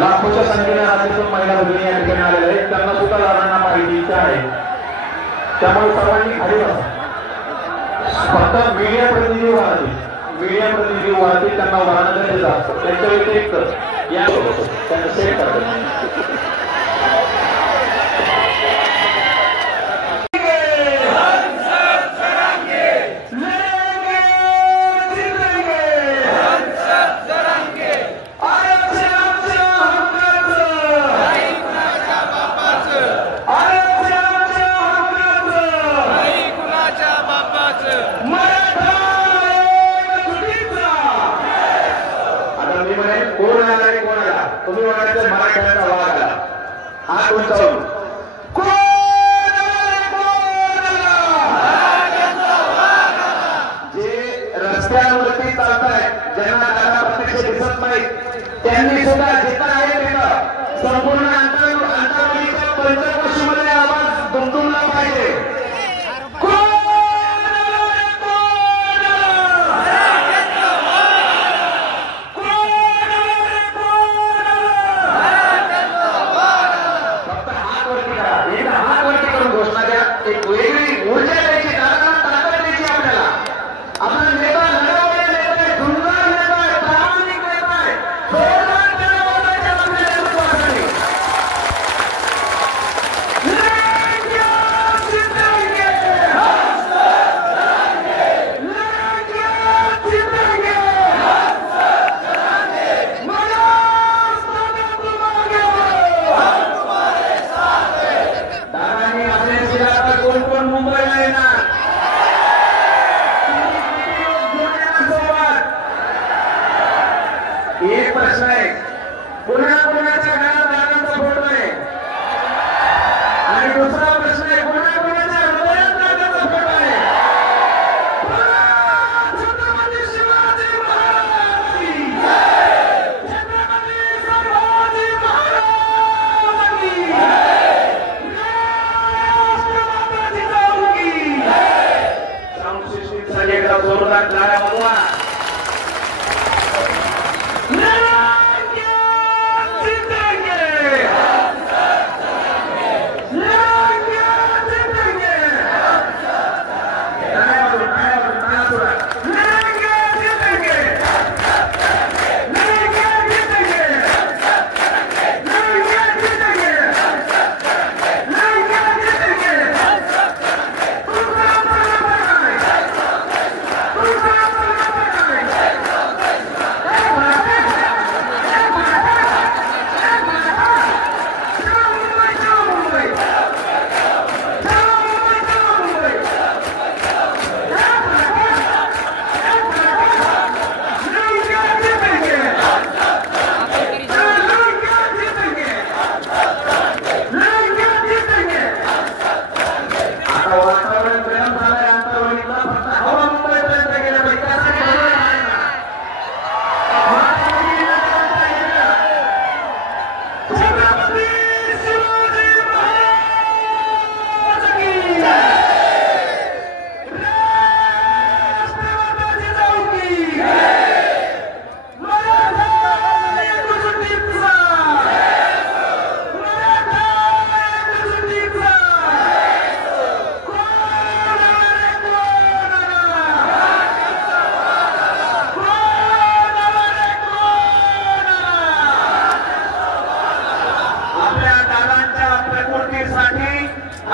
लाखोच्या संख्येने राज्यातून महिला भगिनी या ठिकाणी आलेल्या आहेत, त्यांना सुद्धा दादांना माहिती इच्छा आहे, त्यामुळे सर्वांनी खाली बसा. फक्त मीडिया प्रतिनिधी वाहतील त्यांना वाहन गरजेचं असतं, त्यांच्या व्यतिरिक्त या त्यांना सेट करतात. तुम्ही म्हणायचं मराठ्याचा वाघ आला, हा कोणता जे रस्त्यावरती चालतायत, ज्यांना दादा प्रत्यक्ष दिसत नाही, त्यांनी सुद्धा जिथं आहे तिथं संपूर्ण अंतरावरीच्या पंचकोशीमध्ये आवाज दुमदुमला पाहिजे. एक वेगळी ऊर्जा द्यायची, ताकद द्यायची आपल्याला. आपला नेता लढवलेला नेता आहे, जुंजार नेता आहे, प्रामाणिक नेता आहे, जोरदार नेता वाजायचा आपल्या नेतृत्वासाठी. मुंबईला येणार एक प्रश्न आहे, पुण्याच्या घरात दादांचा फोटो आहे, आणि दुसरा प्रश्न आहे, पुण्याच्या हृदयात दादांचा फोटो आहे. छत्रपती शिवाजी महाराज की जय, छत्रपती संभाजी महाराज की जय. एकदा जोरदार टाळ्या वाजवा.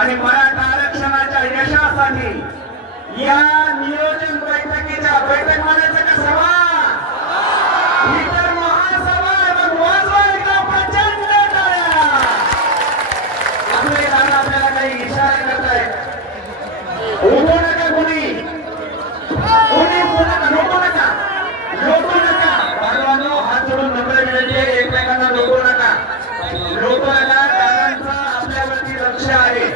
आणि मराठा आरक्षणाच्या यशासाठी या नियोजन बैठकीच्या बैठक मानायचं का सभा, ही तर महासभा. मग वाजवा एकदा प्रचंड टाळ्या. आपले दादा आपल्याला काही इशारे करतायत. उभो नका कोणी लोटू नका. बाळवानो हात जोडून नम्र विनंती आहे, एकमेकांना लोटू नका. दादांचं आपल्यावरती लक्ष आहे.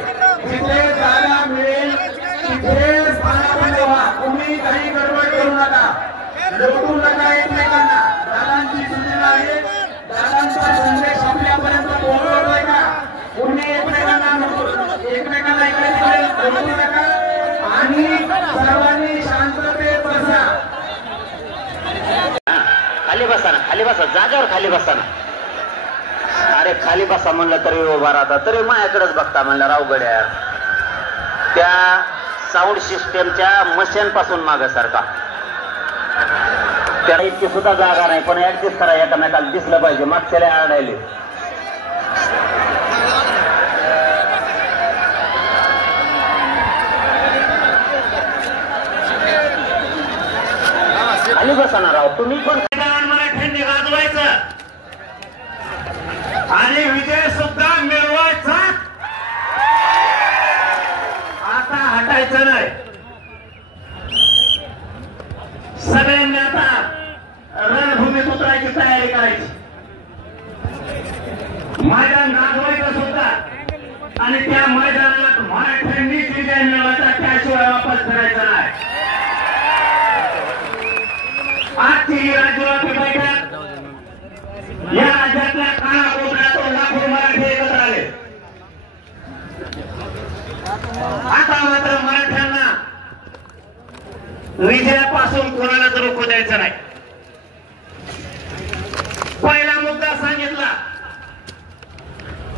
जिथे जागा मिळेल तिथे स्थानापन्न व्हा. तुम्ही काही गडबड करू नका, लोटू नका एकमेकांना. दादांची सूचना आहे, दादांचा संदेश आपल्यापर्यंत पोहोचवतोय का? कुणी एकमेकांना इकडे तिकडे लोटू नका आणि सर्वांनी शांततेत बसा. खाली बसा ना, खाली बसा, जागेवर खाली बसा ना. अरे खाली बसा म्हणलं तरी उभा राहता, तरी माझ्याकडेच बघता म्हणलं राव गड्या. त्या साऊंड सिस्टमच्या मशीन पासून मागे सारखा त्याला इतकी सुद्धा जागा नाही, पण ऍडजस्ट करा, एकामेकाला दिसलं पाहिजे. मागच्याला आरडायले खाली बसा ना राव. तुम्ही पण मराठ्यांनी गाजवायचं आणि विजय सुद्धा मिळवायचा. आता हटायचं नाही. सगळ्यांनी आता रणभूमीत उतरायची तयारी करायची. मैदान गाजवायचं सुद्धा आणि त्या मैदानात मराठ्यांनी विजय मिळवायचा, त्याशिवाय वापस करायचा नाही. आजची ही राज्यव्यापी बैठक या राज्यातल्या कानाकोपऱ्यातून लाखो मराठी एकत्र आले. आता मात्र मराठ्यांना विजयापासून कोणालाच रोखू द्यायचं नाही. पहिला मुद्दा सांगितला,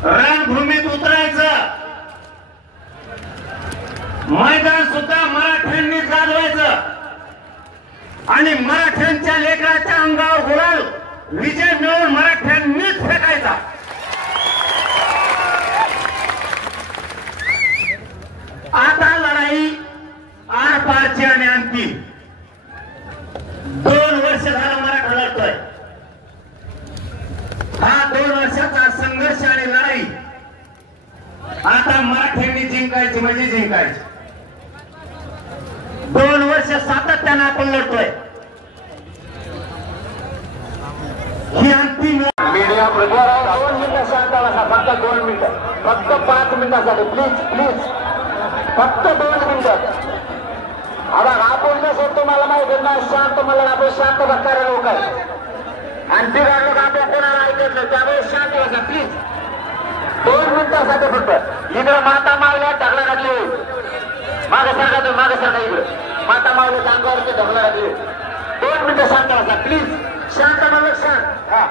रणभूमीत उतरायचं, मैदान सुद्धा मराठ्यांनी गाजवायचं आणि मराठ्यांच्या लेकराच्या अंगावर गुलाल विजय मिळवून मराठ्यांनीच फेकायचा. आता लढाई आरपारची आणि अंतिम. 2 वर्ष झालं मराठा लढतोय. हा 2 वर्षाचा संघर्ष आणि लढाई आता मराठ्यांनी जिंकायची म्हणजे जिंकायची. 2 वर्ष सातत्यानं आपण लढतोय. ही अंतिम मीडिया 2 मिनिटं शांत बसा, फक्त 2 मिनिटं, फक्त 5 मिनिटासाठी प्लीज प्लीज, फक्त 2 मिनिटं. आता आपण नसेल तुम्हाला माहिती नाही, शांत मला आपण शांत बसणारे लोक आहे आणि बिघाड लोक आपण कोणाला ऐकत नाही, त्यामुळे शांत बसा प्लीज. 2 मिनिटासाठी फक्त. इकडे माता मावल्या ढगला लागली, मागे सरका, तुम्ही मागे सरका, इकडे माता मावल्याच्या अंगावरती ढगला लागली. 2 मिनिटं शांत बसा प्लीज. शांत मला शांत. हा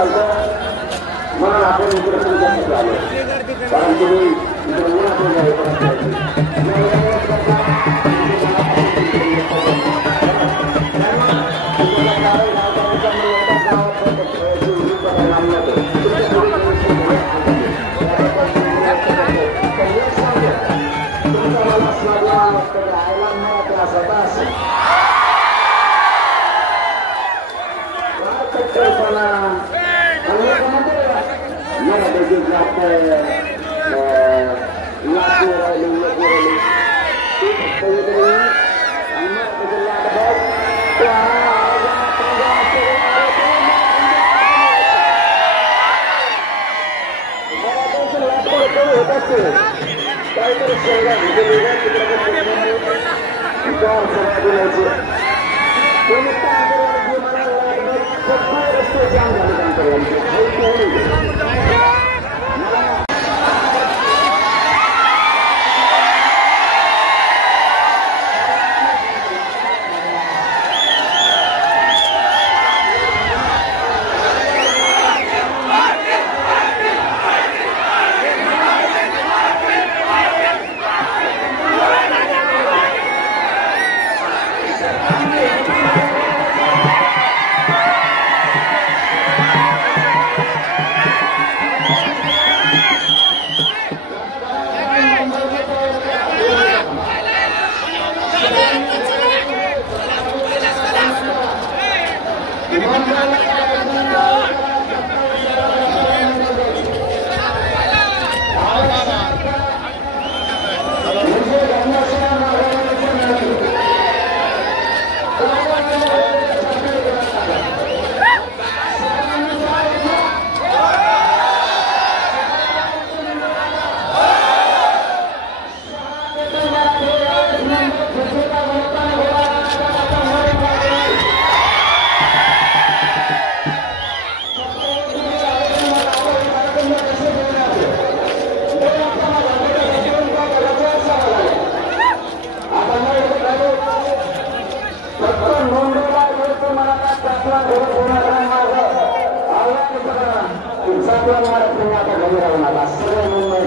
चालतं म्हणून आपण इकडे तुमच्यासाठी आलो कारण तुम्ही इकडे आता घरी राहून आता सगळं मुंबई